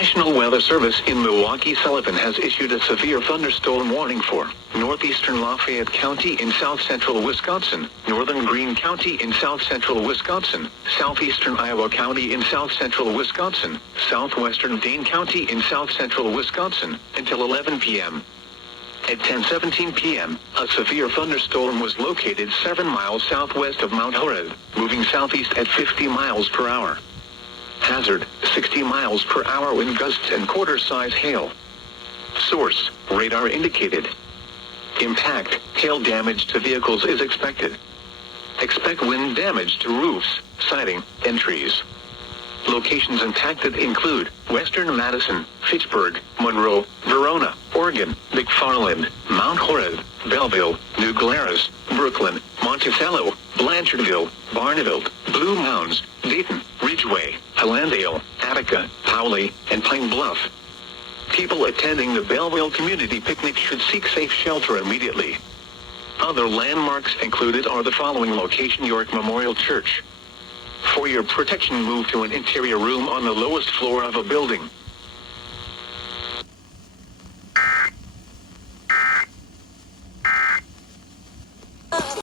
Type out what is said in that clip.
National Weather Service in Milwaukee Sullivan has issued a severe thunderstorm warning for northeastern Lafayette County in south-central Wisconsin, northern Greene County in south-central Wisconsin, southeastern Iowa County in south-central Wisconsin, southwestern Dane County in south-central Wisconsin, until 11 p.m. At 10:17 p.m., a severe thunderstorm was located 7 miles southwest of Mount Horeb, moving southeast at 50 miles per hour. Hazard, 60 miles per hour wind gusts and quarter-size hail. Source, radar indicated. Impact, hail damage to vehicles is expected. Expect wind damage to roofs, siding, and trees. Locations impacted include Western Madison, Fitchburg, Monroe, Verona, Oregon, McFarland, Mount Horeb, Belleville, New Glarus, Brooklyn, Monticello, Blanchardville, Barneville, Blue Mounds, Dayton, Ridgeway, Hallandale, Attica, Powley, and Pine Bluff. People attending the Belleville Community Picnic should seek safe shelter immediately. Other landmarks included are the following location: York Memorial Church. For your protection, move to an interior room on the lowest floor of a building.